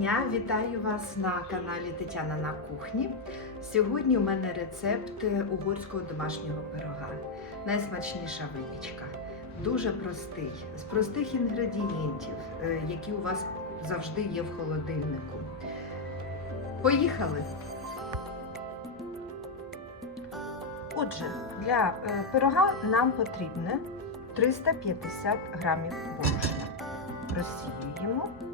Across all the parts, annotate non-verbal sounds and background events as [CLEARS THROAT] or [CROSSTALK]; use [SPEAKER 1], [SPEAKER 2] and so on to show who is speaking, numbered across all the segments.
[SPEAKER 1] дня! Вітаю вас на каналі Тетяна на кухні. Сьогодні у мене рецепт угорського домашнього пирога. Найсмачніша випічка. Дуже простий, з простих інгредієнтів, е, які у вас завжди є в холодильнику. Поїхали! Отже, для е, пирога нам потрібно 350 грамів борошна. Розсіюємо.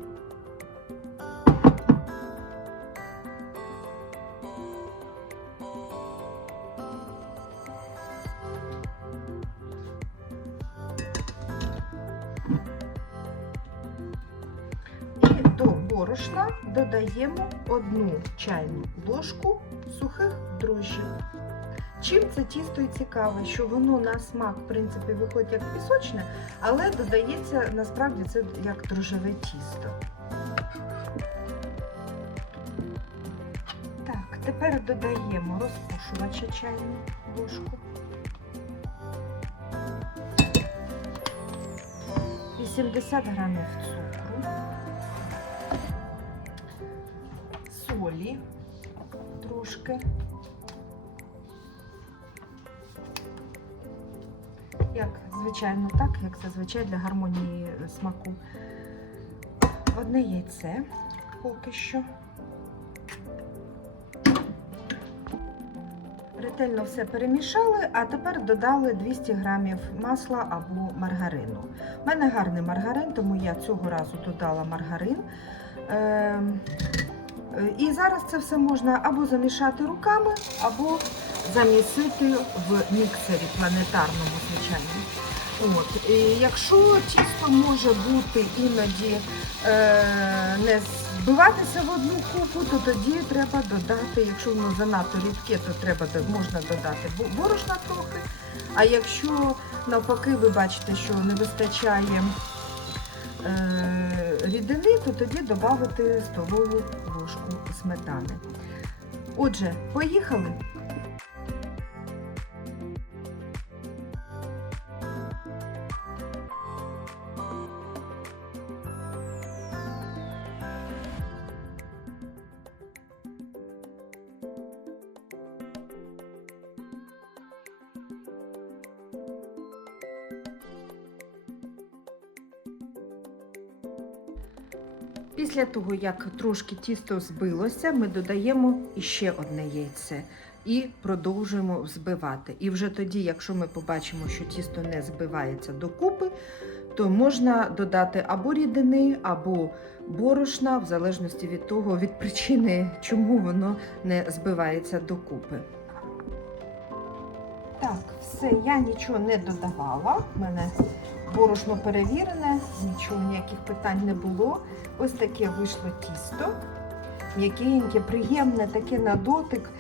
[SPEAKER 1] І до борошна додаємо одну чайну ложку сухих дрожжів. Чим це тісто і цікаве, що воно на смак, в принципі, виходить як пісочне, але додається насправді це як дрожжеве тісто. Так, тепер додаємо розпушувача чайну ложку. 80 грамів цукру, солі трошки. Як звичайно, так, як зазвичай для гармонії смаку. Одне яйце поки що. Ретельно все перемішали, а тепер додали 200 грамів масла або маргарину. У мене гарний маргарин, тому я цього разу додала маргарин. Ем, І зараз це все можна або замішати руками, або замісити в міксері планетарному, звичайно. От. І якщо тісто може бути іноді е, не збиватися в одну купу, то тоді треба додати, якщо воно занадто рідке, то треба можна додати борошна трохи. А якщо навпаки ви бачите, що не вистачає е, рідини, то тоді додати столову ложку сметани. Отже, поїхали. Після того, як трошки тісто збилося, ми додаємо іще одне яйце і продовжуємо взбивати. І вже тоді, якщо ми побачимо, що тісто не збивається докупи, то можна додати або рідини, або борошна, в залежності від того, від причини, чому воно не збивається докупи. Так, все, я нічого не додавала. У мене борошно перевірене, нічого ніяких питань не було. Ось таке вийшло тісто. М'якеньке, приємне, таке на дотик.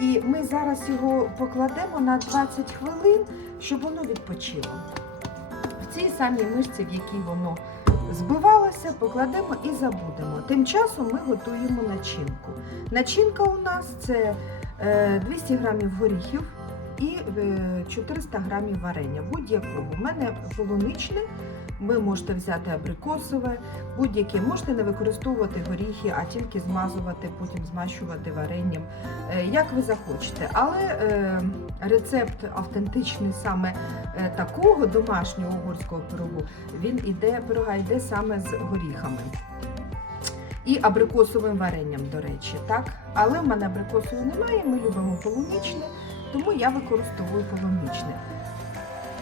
[SPEAKER 1] І ми зараз його покладемо на 20 хвилин, щоб воно відпочило. В цій самій мишці, в якій воно збивалося, покладемо і забудемо. Тим часом ми готуємо начинку. Начинка у нас це е, 200 грамів горіхів і е, 400 грамів варення будь-якого. У мене полуничне, ви можете взяти абрикосове, будь-яке. Можете не використовувати горіхи, а тільки змазувати, потім змащувати варенням, е, як ви захочете. Але е, рецепт автентичний саме е, такого домашнього угорського пирогу, він іде, пирога йде саме з горіхами. І абрикосовим варенням, до речі, так? Але в мене абрикосового немає, ми любимо полуничне, тому я використовую полуничне.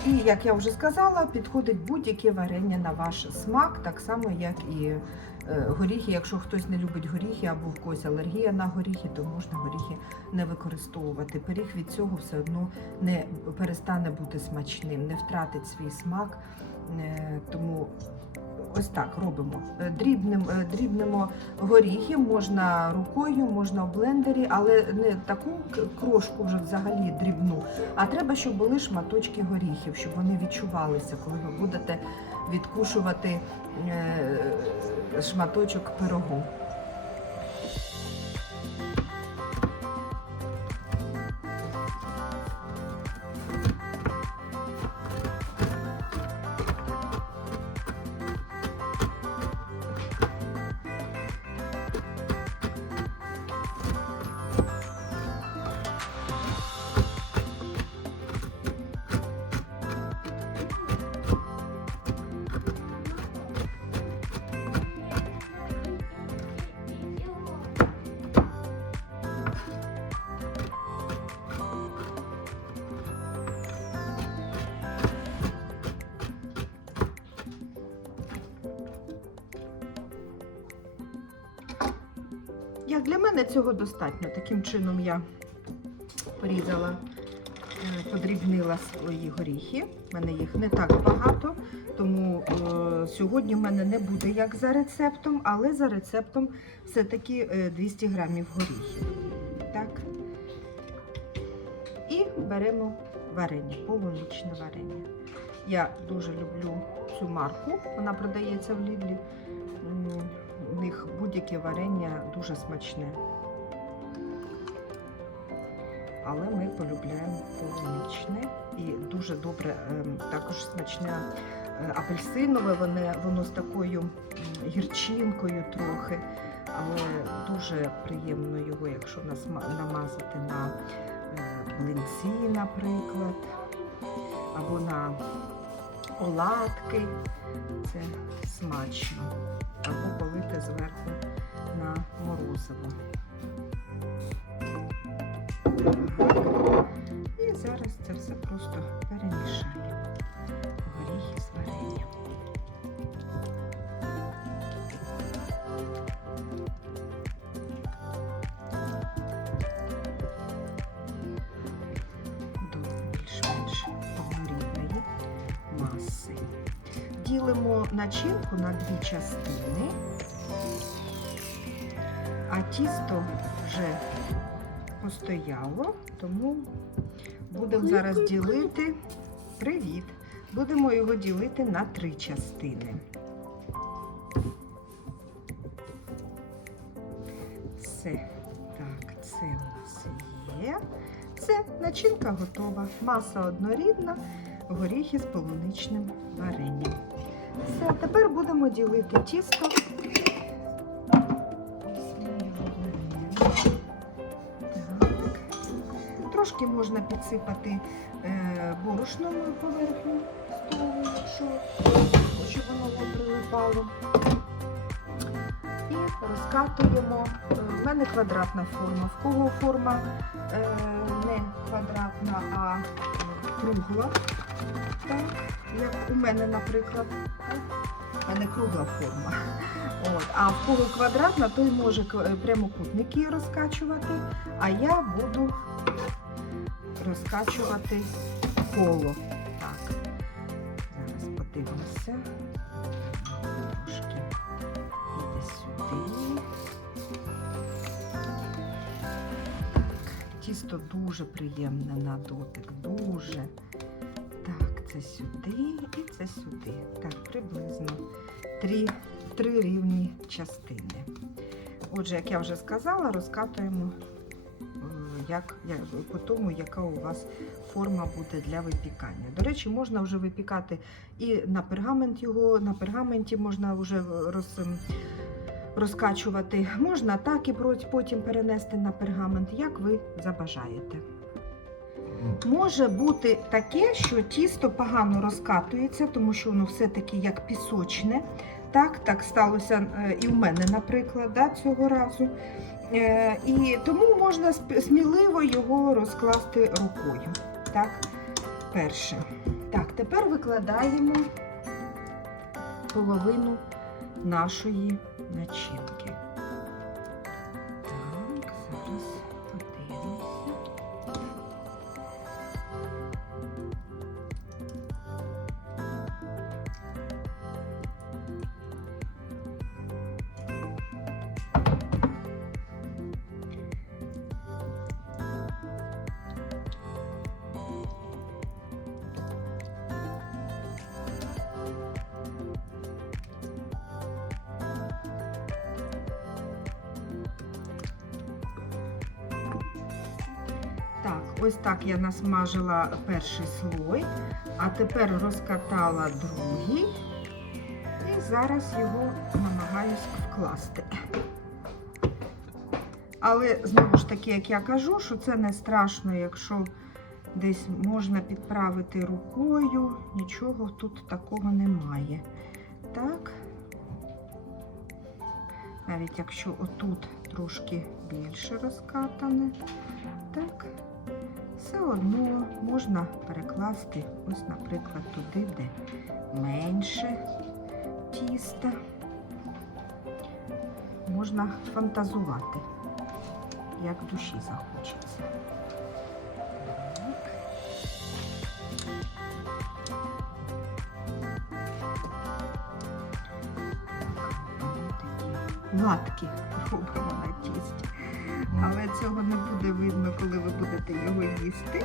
[SPEAKER 1] І, як я вже сказала, підходить будь-яке варення на ваш смак, так само, як і е, горіхи. Якщо хтось не любить горіхи або в когось алергія на горіхи, то можна горіхи не використовувати. Пиріг від цього все одно не перестане бути смачним, не втратить свій смак. Е, Тому ось так робимо. Е, Дрібним, е, дрібнемо горіхи, можна рукою, можна в блендері, але не таку крошку вже взагалі дрібну, а треба, щоб були шматочки горіхів, щоб вони відчувалися, коли ви будете відкушувати е, шматочок пирогу. Як для мене цього достатньо. Таким чином я порізала, е, подрібнила свої горіхи. У мене їх не так багато, тому е, сьогодні в мене не буде як за рецептом, але за рецептом все-таки е, 200 грамів горіхів. Так. І беремо варення, полуничне варення. Я дуже люблю цю марку, вона продається в Лідлі. Них будь-яке варення дуже смачне. Але ми полюбляємо полуничне і дуже добре, ем, також смачне е, апельсинове, воно, воно з такою гірчинкою трохи, але дуже приємно його, якщо намазати на е, млинці, наприклад, або на оладки. Це смачно. Або полити зверху на морозиво. І зараз це все просто перемішаємо. Ділимо начинку на дві частини, а тісто вже постояло, тому будемо зараз ділити. Привіт! Будемо його ділити на три частини. Все. Так, це у нас є. Все, начинка готова. Маса однорідна, горіхи з полуничним варенням. Все, тепер будемо ділити тісто. Трошки можна підсипати е, борошном поверхню столу, якщо щоб воно не прилипало. І розкатуємо. Е, В мене квадратна форма. В кого форма е, не квадратна, а кругла. Так, як у мене, наприклад. Так? У мене кругла форма. От. А в кого квадратна, той може е, прямокутники розкачувати, а я буду розкачувати коло. Так. Зараз подивимося. Тісто дуже приємне на дотик, дуже. Так, це сюди і це сюди. Так, приблизно три, три рівні частини. Отже, як я вже сказала, розкатуємо е, як, як, по тому, яка у вас форма буде для випікання. До речі, можна вже випікати і на пергамент його, на пергаменті можна вже роз, розкачувати. Можна так і потім перенести на пергамент, як ви забажаєте. Може бути таке, що тісто погано розкатується, тому що воно все-таки як пісочне. Так, так сталося е, і у мене, наприклад, да, цього разу. Е, І тому можна сміливо його розкласти рукою. Так, перше. Так, тепер викладаємо половину нашої начинки. Так, ось так я насмажила перший слой, а тепер розкатала другий і зараз його намагаюсь вкласти. Але знову ж таки, як я кажу, що це не страшно, якщо десь можна підправити рукою, нічого тут такого немає. Так. Навіть якщо отут трошки більше розкатане, так, все одно можна перекласти, ось, наприклад, туди, де менше тіста. Можна фантазувати. як душі захочеться. Латки робимо на тісті. Але цього не буде видно, коли ви будете його їсти.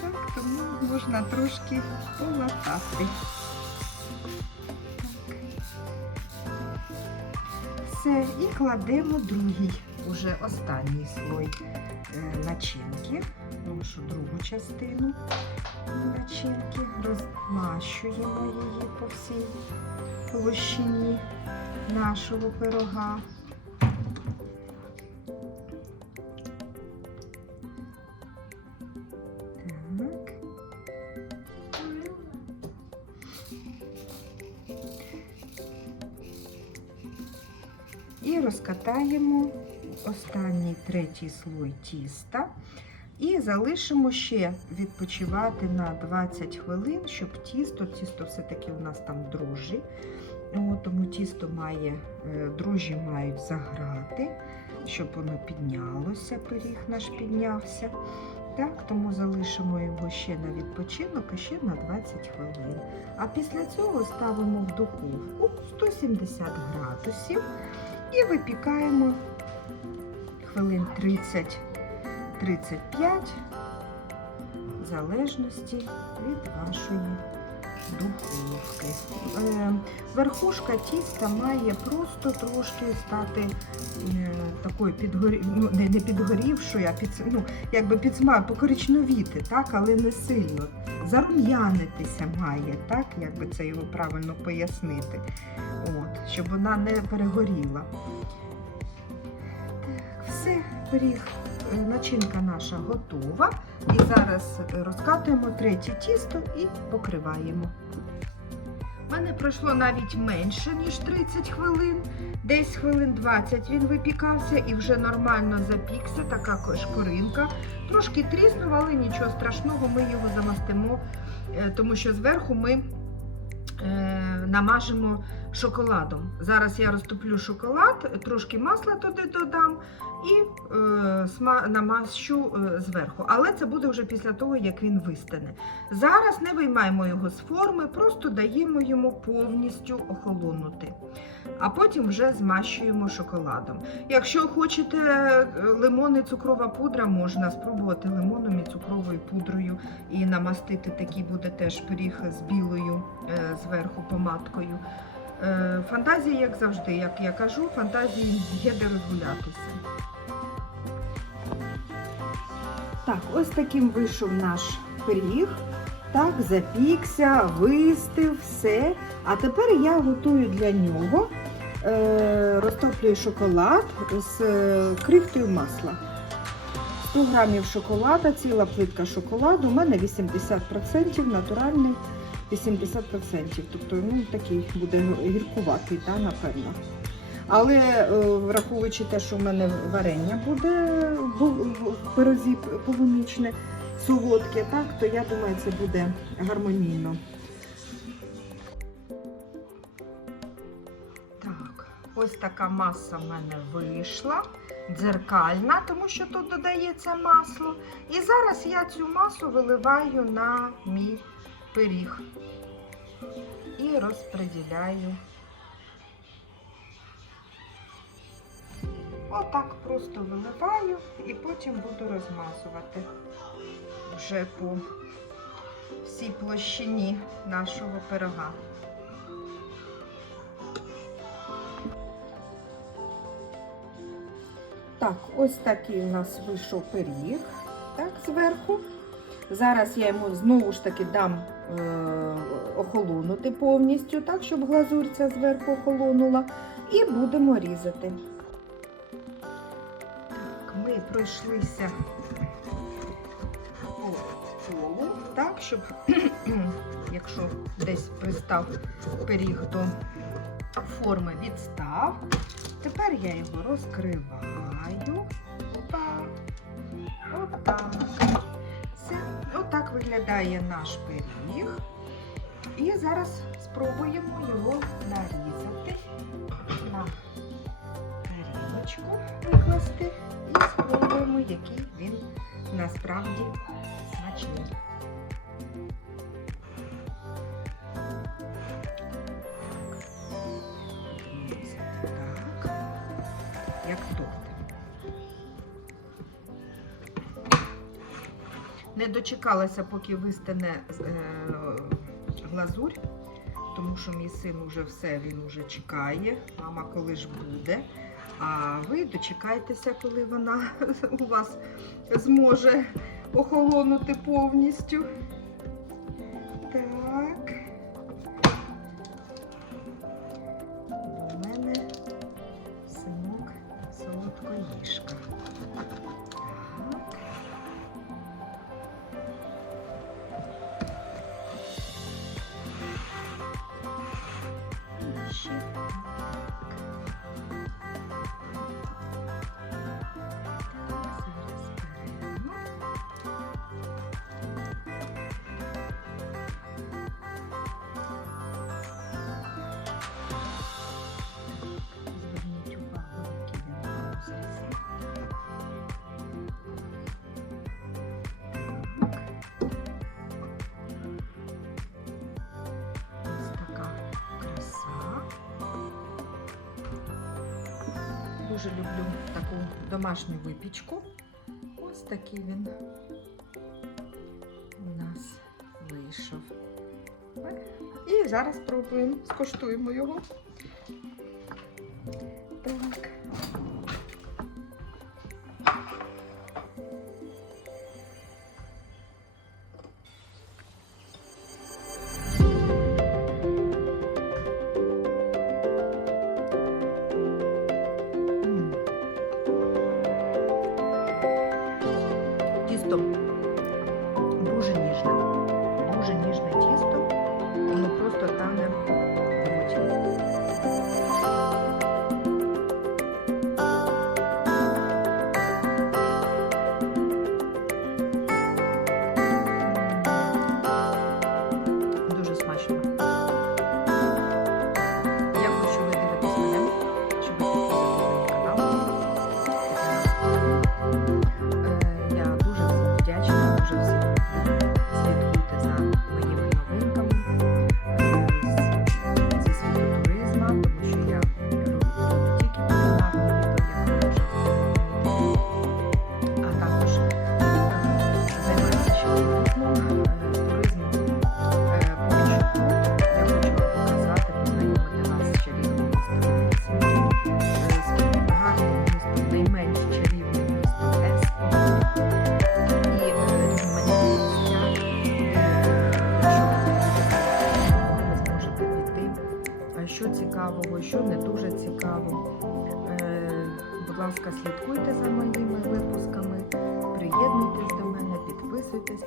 [SPEAKER 1] Так, тому можна трошки полатати. Все, і кладемо другий, уже останній слой е, начинки, нашу другу частину начинки, розмащуємо її по всій площині нашого пирога. І розкатаємо останній третій слой тіста. І залишимо ще відпочивати на 20 хвилин, щоб тісто, тісто все-таки у нас там дрожжі, тому тісто має, е, дрожжі мають заграти, щоб воно піднялося, пиріг наш піднявся. Так, тому залишимо його ще на відпочинок, а ще на 20 хвилин. А після цього ставимо в духовку 170 градусів і випікаємо хвилин 30 35 в залежності від вашої духовки. Е, Верхушка тіста має просто трошки стати е, такою підгорі... ну, не, підгорівшою, а під, ну, якби підсма... покоричневіти, так, але не сильно. Зарум'янитися має, так, як би це його правильно пояснити, щоб вона не перегоріла. Так, все, пиріг Е, начинка наша готова. І зараз розкатуємо третє тісто і покриваємо. У мене пройшло навіть менше, ніж 30 хвилин. Десь хвилин 20 він випікався і вже нормально запікся, така шкоринка. Трошки тріснув, але нічого страшного, ми його замастимо, е, тому що зверху ми е, намажемо шоколадом. Зараз я розтоплю шоколад, трошки масла туди додам і е, намащу е, зверху. Але це буде вже після того, як він вистане. Зараз не виймаємо його з форми, просто даємо йому повністю охолонути. А потім вже змащуємо шоколадом. Якщо хочете е, лимон і цукрова пудра, можна спробувати лимоном і цукровою пудрою і намастити такий буде теж пиріг з білою е, зверху помадкою. Е, Фантазії, як завжди, як я кажу, фантазії є де розгулятися. Так, ось таким вийшов наш пиріг. Так, запікся, вистив, все. А тепер я готую для нього, е, розтоплюю шоколад з е, крихтою масла. 100 грамів шоколада, ціла плитка шоколаду. У мене 80% натуральний 80%. Тобто ну, такий буде гіркуватий, та, напевно. Але е, враховуючи те, що в мене варення буде в пирозі полуничне, солодке, так, то я думаю, це буде гармонійно. Так, ось така маса в мене вийшла, дзеркальна, тому що тут додається масло. І зараз я цю масу виливаю на мій пиріг і розподіляю. Отак просто виливаю і потім буду розмазувати вже по всій площині нашого пирога. Так, ось такий у нас вийшов пиріг, так, зверху. Зараз я йому знову ж таки дам охолонути повністю, так, щоб глазурь ця зверху охолонула. І будемо різати. Так, ми пройшлися по колу, так, щоб, [CLEARS THROAT] якщо десь пристав пиріг до форми, відстав. Тепер я його розкриваю. Опа. Отак виглядає наш пиріг. І зараз спробуємо його нарізати на тарілочку, викласти і спробуємо, який він насправді смачний. Не дочекалася, поки вистане е, глазурь, тому що мій син вже все він уже чекає. Мама, коли ж буде. А ви дочекайтеся, коли вона [LAUGHS] у вас зможе охолонути повністю. дуже люблю таку домашню випічку. Ось такий він у нас вийшов. І зараз пробуємо, скуштуємо його. 懂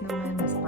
[SPEAKER 1] naman.